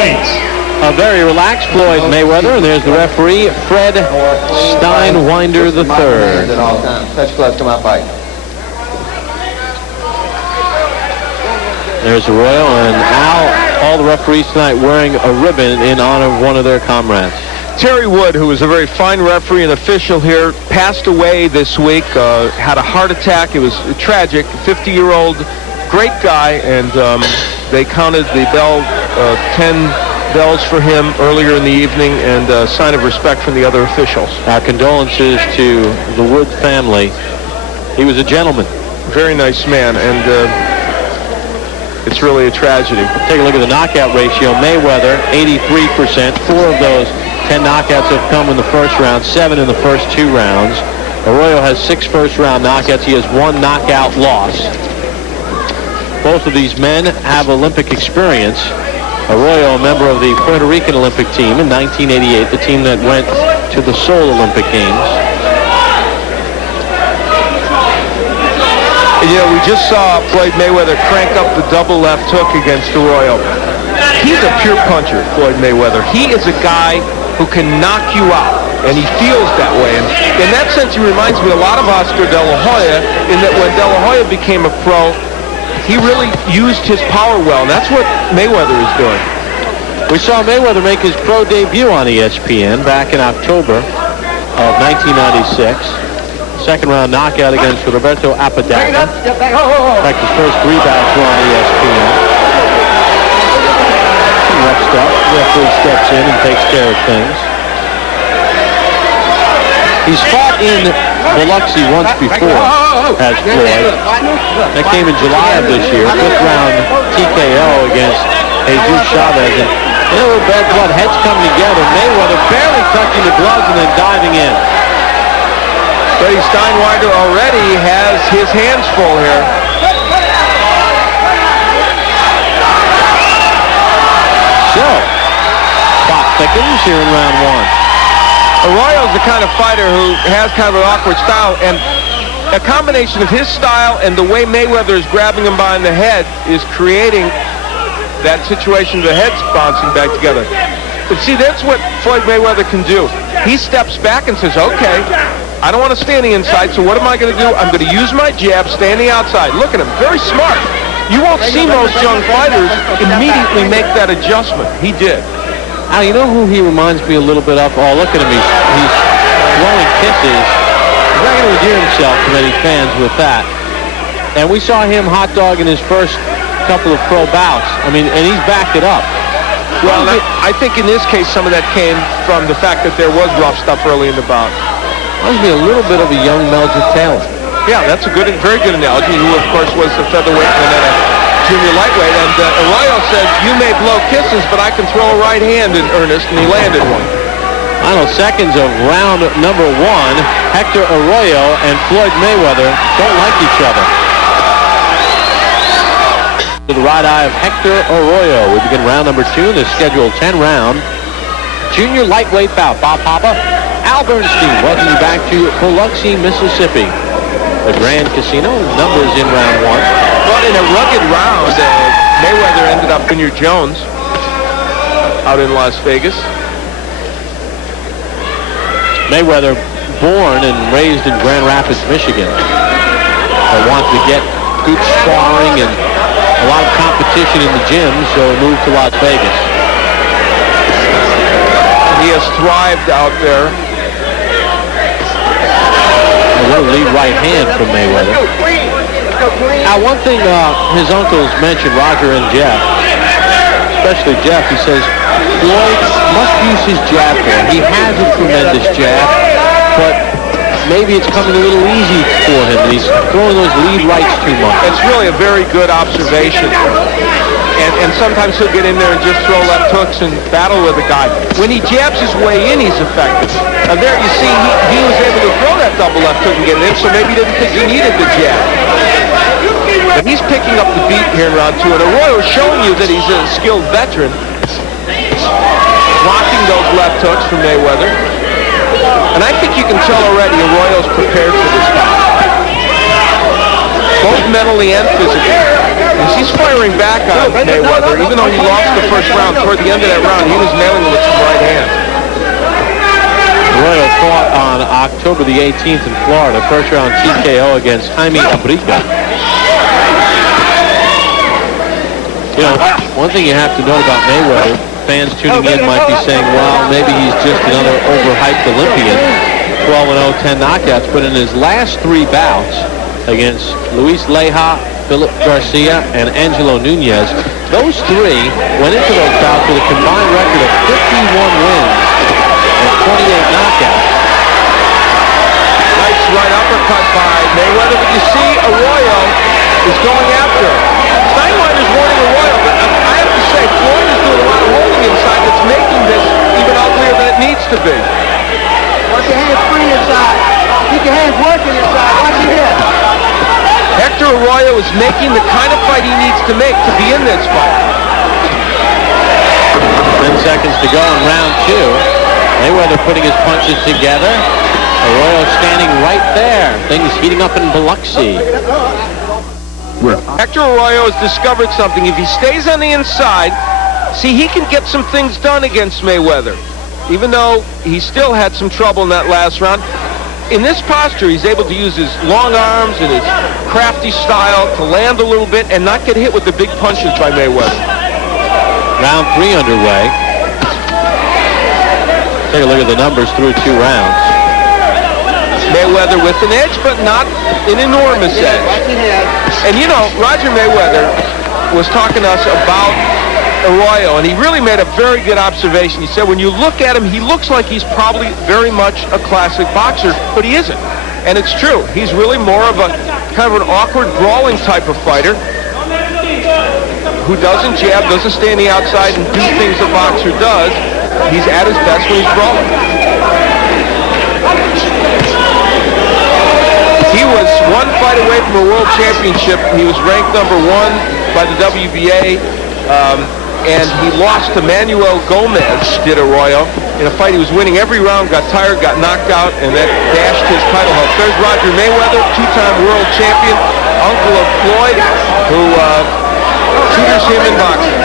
A very relaxed Floyd Mayweather, and there's the referee, Fred Steinwinder III. Touch gloves, come out, fight. There's Arroyo and Al, all the referees tonight wearing a ribbon in honor of one of their comrades. Terry Wood, who was a very fine referee and official here, passed away this week, had a heart attack. It was tragic. 50-year-old, great guy, and they counted the bell, 10 bells for him earlier in the evening, and a sign of respect from the other officials. Our condolences to the Wood family. He was a gentleman. Very nice man, and it's really a tragedy. Take a look at the knockout ratio. Mayweather, 83%. 4 of those 10 knockouts have come in the first round, 7 in the first 2 rounds. Arroyo has 6 first-round knockouts. He has 1 knockout loss. Both of these men have Olympic experience. Arroyo, a member of the Puerto Rican Olympic team in 1988, the team that went to the Seoul Olympic Games. You know, we just saw Floyd Mayweather crank up the double left hook against Arroyo. He's a pure puncher, Floyd Mayweather. He is a guy who can knock you out, and he feels that way. And in that sense, he reminds me a lot of Oscar De La Hoya, in that when De La Hoya became a pro, he really used his power well, and that's what Mayweather is doing. We saw Mayweather make his pro debut on ESPN back in October of 1996. Second-round knockout against Roberto Apodaca. In fact, his first 3 bouts were on ESPN. Rough stuff. The referee steps in and takes care of things. He's fought in Biloxi once before, has Floyd. That came in July of this year. 5th round TKO against Jesus Chavez. And a little bad blood, heads coming together. Mayweather barely touching the gloves and then diving in. Freddie Steinwinder already has his hands full here. So, plot thickens here in round 1. Arroyo's the kind of fighter who has kind of an awkward style, and a combination of his style and the way Mayweather is grabbing him behind the head is creating that situation, the head's bouncing back together. But see, that's what Floyd Mayweather can do. He steps back and says, okay, I don't want to stay on the inside, so what am I going to do? I'm going to use my jab, stay on the outside. Look at him, very smart. You won't see most young fighters immediately make that adjustment. He did. Al, you know who he reminds me a little bit of? Oh, look at him, he's blowing kisses. He's not going to endear himself to many fans with that. And we saw him hot dog in his first couple of pro bouts. I mean, and he's backed it up. Well, I think in this case, some of that came from the fact that there was rough stuff early in the bout. Reminds me a little bit of a young Meldrick Taylor. Yeah, that's a very good analogy, who, of course, was the featherweight and then a junior lightweight. And Arroyo says, you may blow kisses, but I can throw a right hand in earnest, and he landed one. Final seconds of round number 1. Hector Arroyo and Floyd Mayweather don't like each other. To the right eye of Hector Arroyo. We begin round number 2 in the scheduled 10-round junior lightweight bout. Bob Papa, Al Bernstein, welcome you back to Biloxi, Mississippi. The Grand Casino, numbers in round 1. Well, in a rugged round, Mayweather ended up Junior Jones out in Las Vegas. Mayweather, born and raised in Grand Rapids, Michigan. But wanted to get good sparring and a lot of competition in the gym, so he moved to Las Vegas. He has thrived out there. A little lead right hand from Mayweather. Now, one thing his uncles mentioned, Roger and Jeff, especially Jeff, he says, Floyd must use his jab more. He has a tremendous jab, but maybe it's coming a little easy for him. He's throwing those lead rights too much. It's really a very good observation. And sometimes he'll get in there and just throw left hooks and battle with a guy. When he jabs his way in, he's effective. Now there you see, he was able to throw that double left hook and get it in, so maybe he didn't think he needed the jab. But he's picking up the beat here in round 2, and Arroyo is showing you that he's a skilled veteran. Blocking those left hooks from Mayweather. And I think you can tell already Arroyo's prepared for this fight. Both mentally and physically. He's firing back on Mayweather, even though he lost the first round. Toward the end of that round, he was nailing him with some right hands. Arroyo fought on October the 18th in Florida, first round TKO against Jaime Abrica. You know, one thing you have to know about Mayweather, fans tuning in might be saying, well, maybe he's just another overhyped Olympian. 12-0, 10 knockouts, but in his last 3 bouts against Luis Leija, Philip Garcia, and Angelo Nunez, those 3 went into those bouts with a combined record of 51 wins and 28 knockouts. Nice right uppercut by Mayweather, but you see Arroyo is going after him. Steinwinder's warning Arroyo, but I have to say, Floyd is doing a lot of holding inside that's making this even uglier than it needs to be. Watch your hands free inside. Keep your hands working inside. Watch your head. Hector Arroyo is making the kind of fight he needs to make to be in this fight. 10 seconds to go in round 2. Mayweather putting his punches together. Arroyo standing right there. Things heating up in Biloxi. Hector Arroyo has discovered something. If he stays on the inside, see, he can get some things done against Mayweather. Even though he still had some trouble in that last round. In this posture, he's able to use his long arms and his crafty style to land a little bit and not get hit with the big punches by Mayweather. Round 3 underway. Take a look at the numbers through 2 rounds. Mayweather with an edge, but not an enormous edge. And you know, Roger Mayweather was talking to us about Arroyo, and he really made a very good observation. He said when you look at him, he looks like he's probably very much a classic boxer, but he isn't. And it's true. He's really more of a kind of an awkward, brawling type of fighter who doesn't jab, doesn't stay on the outside and do things a boxer does. He's at his best when he's brawling. He was 1 fight away from a world championship. He was ranked #1 by the WBA. And he lost to Manuel Gomez, did Arroyo, in a fight he was winning every round, got tired, got knocked out, and that dashed his title hopes. There's Roger Mayweather, 2-time world champion, uncle of Floyd, who tutors him in boxing.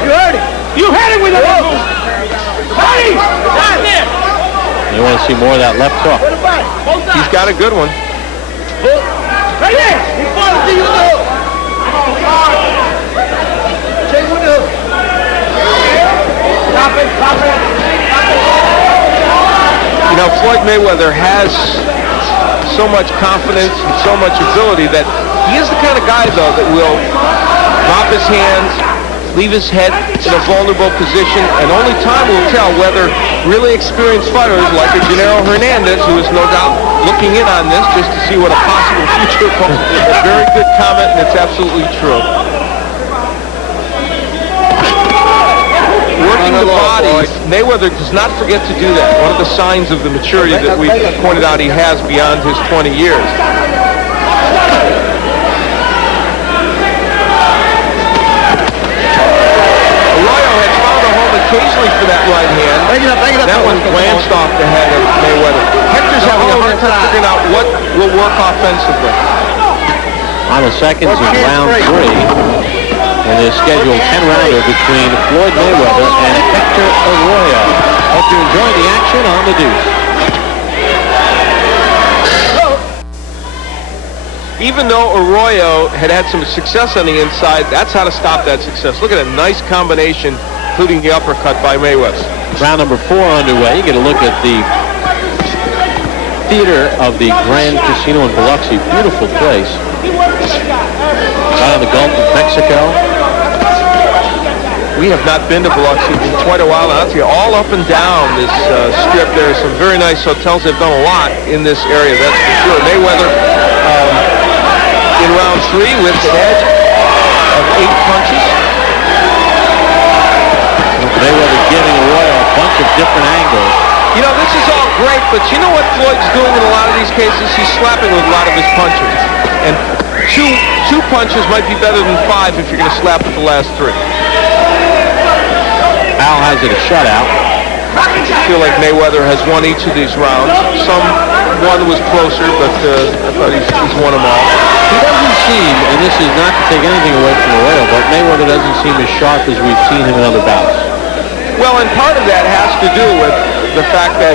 You heard it. You had it with the elbow. Hey! You want to see more of that left hook. He's got a good one. Right there. He fought to you with the hook. Take with the hook. Stop it. Stop it. You know, Floyd Mayweather has so much confidence and so much ability that he is the kind of guy, though, that will drop his hands, leave his head in a vulnerable position, and only time will tell whether really experienced fighters like a Gennaro Hernandez, who is no doubt looking in on this just to see what a possible future holds. A very good comment, and it's absolutely true. Working the body, Mayweather does not forget to do that. One of the signs of the maturity that we pointed out he has beyond his 20 years. Occasionally for that right hand. That one glanced off the head of Mayweather. Hector's having a hard time figuring out what will work offensively. Final seconds of round 3 in this scheduled 10-rounder between Floyd Mayweather and Hector Arroyo. Hope you're enjoying the action on the Deuce. Even though Arroyo had some success on the inside, that's how to stop that success. Look at a nice combination, including the uppercut by Mayweather. Round number 4 underway. You get a look at the theater of the Grand Casino in Biloxi. Beautiful place. Right on the Gulf of Mexico. We have not been to Biloxi in quite a while. I'll tell you, all up and down this strip, there are some very nice hotels. They've done a lot in this area, that's for sure. Mayweather in round 3 with an edge of 8 punches. Mayweather giving Arroyo a bunch of different angles. You know, this is all great, but you know what Floyd's doing in a lot of these cases? He's slapping with a lot of his punches. And two punches might be better than 5 if you're going to slap with the last 3. Al has it a shutout. I feel like Mayweather has won each of these rounds. One was closer, but I thought he's won them all. He doesn't seem, and this is not to take anything away from Arroyo, but Mayweather doesn't seem as sharp as we've seen him in other bouts. Well, and part of that has to do with the fact that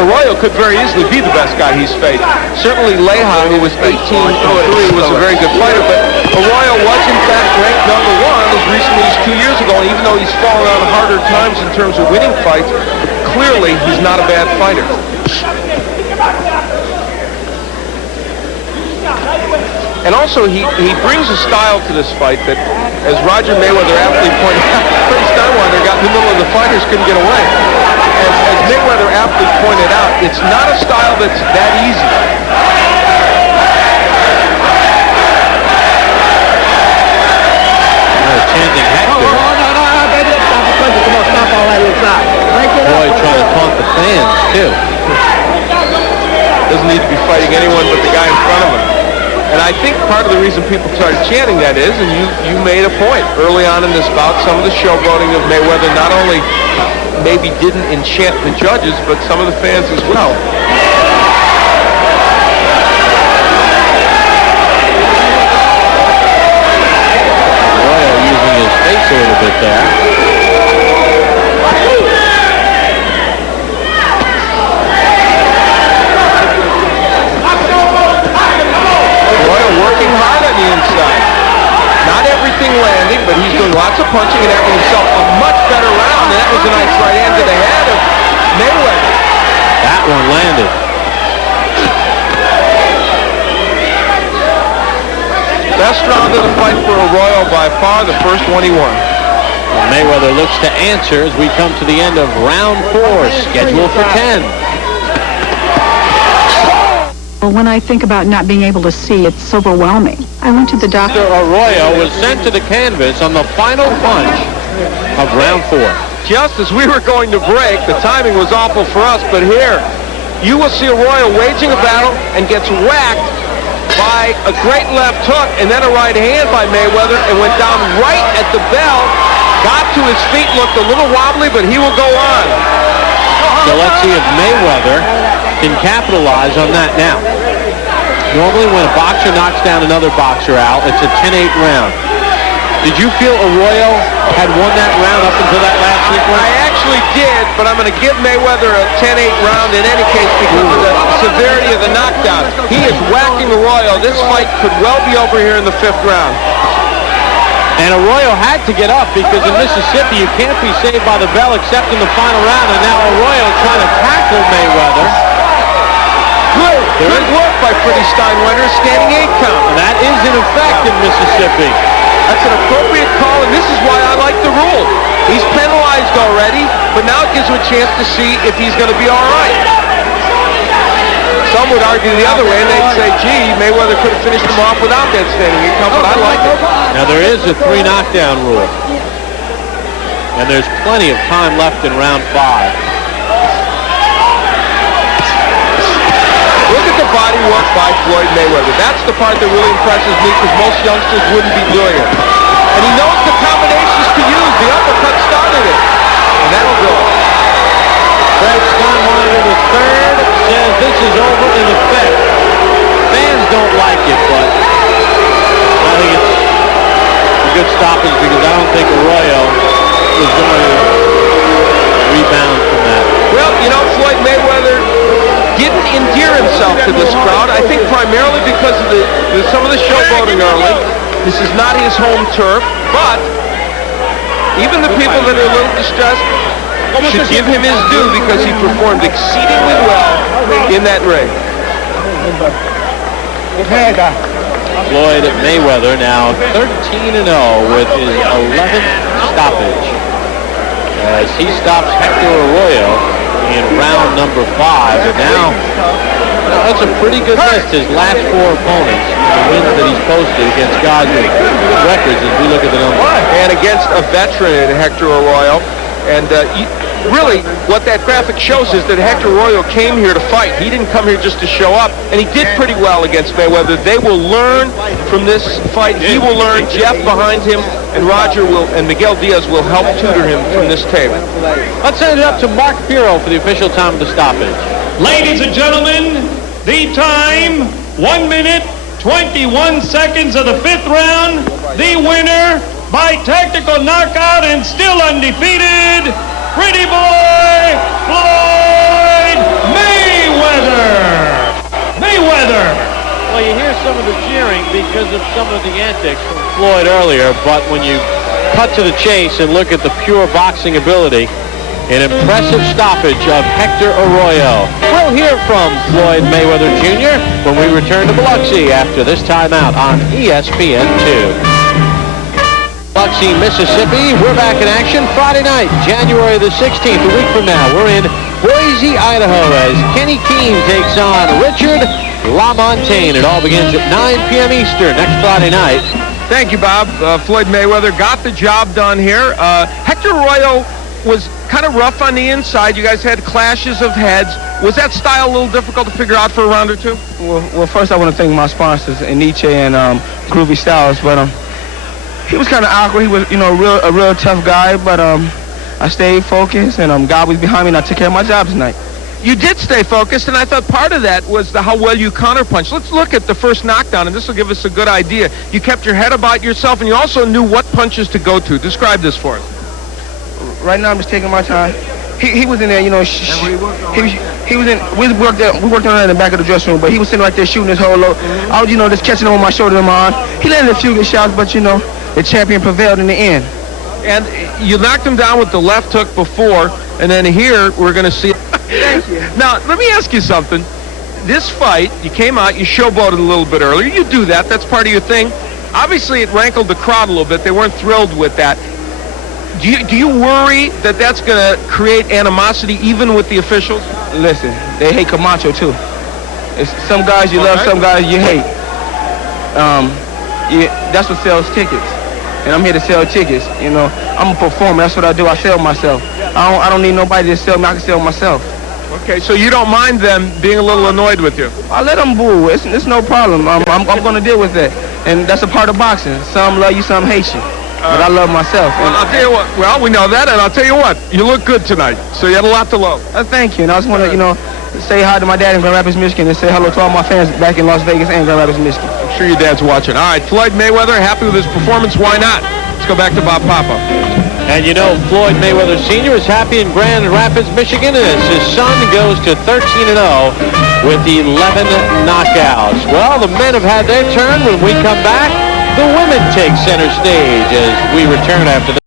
Arroyo could very easily be the best guy he's faced. Certainly Leja, who was 18-3, was a very good fighter, but Arroyo was in fact ranked number 1 as recently as 2 years ago, and even though he's fallen on harder times in terms of winning fights, clearly he's not a bad fighter. And also, he brings a style to this fight that, as Roger Mayweather aptly pointed out, Freddie Steinwinder got in the middle of the fighters, couldn't get away. As Mayweather aptly pointed out, it's not a style that's that easy. Chanting Hector. Boy, trying to taunt the fans, too. Doesn't need to be fighting anyone but the guy in front of him. And I think part of the reason people started chanting that is, and you made a point early on in this bout, some of the showboating of Mayweather not only maybe didn't enchant the judges, but some of the fans as well. Arroyo using his face a little bit there. Working hard on the inside. Not everything landing, but he's doing lots of punching and having himself a much better round. And that was a nice right hand to the head of Mayweather. That one landed. Best round of the fight for Arroyo by far, the first one he won. Mayweather looks to answer as we come to the end of round 4, scheduled for 10. Well, when I think about not being able to see, it's overwhelming. I went to the doctor. Arroyo was sent to the canvas on the final punch of round 4. Just as we were going to break, the timing was awful for us, but here, you will see Arroyo waging a battle and gets whacked by a great left hook and then a right hand by Mayweather and went down right at the bell, got to his feet, looked a little wobbly, but he will go on. So let's see if Mayweather can capitalize on that now. Normally when a boxer knocks down another boxer out, it's a 10-8 round. Did you feel Arroyo had won that round up until that last sequence? I actually did, but I'm going to give Mayweather a 10-8 round in any case because of the severity of the knockdown. He is whacking Arroyo. This fight could well be over here in the 5th round. And Arroyo had to get up because in Mississippi you can't be saved by the bell except in the final round. And now Arroyo trying to tackle Mayweather. Good work by Freddie Steinwinder, standing 8 count. And that is in effect in Mississippi. That's an appropriate call, and this is why I like the rule. He's penalized already, but now it gives him a chance to see if he's going to be all right. Some would argue the other way, and they'd say, gee, Mayweather could have finished him off without that standing 8 count, but I like it. Now there is a 3 knockdown rule. And there's plenty of time left in round 5. Look at the body work by Floyd Mayweather. That's the part that really impresses me because most youngsters wouldn't be doing it. And he knows the combinations to use. The uppercut started it. And that'll go. Fred Steinwinder III says this is over in effect. Fans don't like it, but I think it's a good stoppage because I don't think Arroyo is going to rebound from that. Well, you know, Floyd Mayweather didn't endear himself to this crowd, I think primarily because of some of the showboating early. This is not his home turf, but even the people that are a little distressed should give him his due because he performed exceedingly well in that ring. Floyd Mayweather now 13-0 with his 11th stoppage as he stops Hector Arroyo in round number 5, and now that's a pretty good list. His last 4 opponents, the wins that he's posted against guys with good records as we look at the numbers. And against a veteran in Hector Arroyo. And really, what that graphic shows is that Hector Arroyo came here to fight. He didn't come here just to show up, and he did pretty well against Mayweather. They will learn from this fight. He will learn. Jeff behind him, and Roger will, and Miguel Diaz will help tutor him from this tape. Let's send it up to Mark Bureau for the official time of the stoppage. Ladies and gentlemen, the time, 1 minute, 21 seconds of the 5th round. The winner by technical knockout and still undefeated, Pretty Boy Floyd Mayweather. Well, you hear some of the cheering because of some of the antics from Floyd earlier, but when you cut to the chase and look at the pure boxing ability, an impressive stoppage of Hector Arroyo. We'll hear from Floyd Mayweather Jr. when we return to Biloxi after this timeout on ESPN2. Biloxi, Mississippi. We're back in action Friday night, January the 16th, a week from now. We're in Boise, Idaho, as Kenny Keene takes on Richard LaMontagne. It all begins at 9 p.m. Eastern next Friday night. Thank you, Bob. Floyd Mayweather got the job done here. Hector Arroyo was kind of rough on the inside. You guys had clashes of heads. Was that style a little difficult to figure out for a round or two? Well, first I want to thank my sponsors, Nietzsche and Groovy Styles, but he was kind of awkward. He was, a real tough guy, but I stayed focused, and God was behind me, and I took care of my job tonight. You did stay focused, and I thought part of that was how well you counterpunched. Let's look at the first knockdown, and this will give us a good idea. You kept your head about yourself, and you also knew what punches to go to. Describe this for us. Right now, I'm just taking my time. He was in there, he was in. We worked on it in the back of the dressing room, but he was sitting right there shooting his whole load. I was, just catching him on my shoulder and my arm. He landed a few good shots, but the champion prevailed in the end. And you knocked him down with the left hook before, and then here we're going to see. Thank you. Now, let me ask you something. This fight, you came out, you showboated a little bit earlier. You do that. That's part of your thing. Obviously, it rankled the crowd a little bit. They weren't thrilled with that. Do you worry that that's going to create animosity even with the officials? Listen, they hate Camacho, too. It's some guys you love, some guys you hate. That's what sells tickets. And I'm here to sell tickets. I'm a performer. That's what I do. I sell myself. I don't need nobody to sell me. I can sell myself. Okay, so you don't mind them being a little annoyed with you? I let them boo. It's no problem. I'm going to deal with that. And that's a part of boxing. Some love you, some hate you. But I love myself. Well, I'll tell you what. Well, we know that, and I'll tell you what. You look good tonight, so you had a lot to love. Thank you. And I just want to, say hi to my dad in Grand Rapids, Michigan, and say hello to all my fans back in Las Vegas and Grand Rapids, Michigan. I'm sure your dad's watching. All right, Floyd Mayweather, happy with his performance. Why not? Let's go back to Bob Papa. And Floyd Mayweather Sr. is happy in Grand Rapids, Michigan, as his son goes to 13-0 with 11 knockouts. Well, the men have had their turn. When we come back, the women take center stage as we return after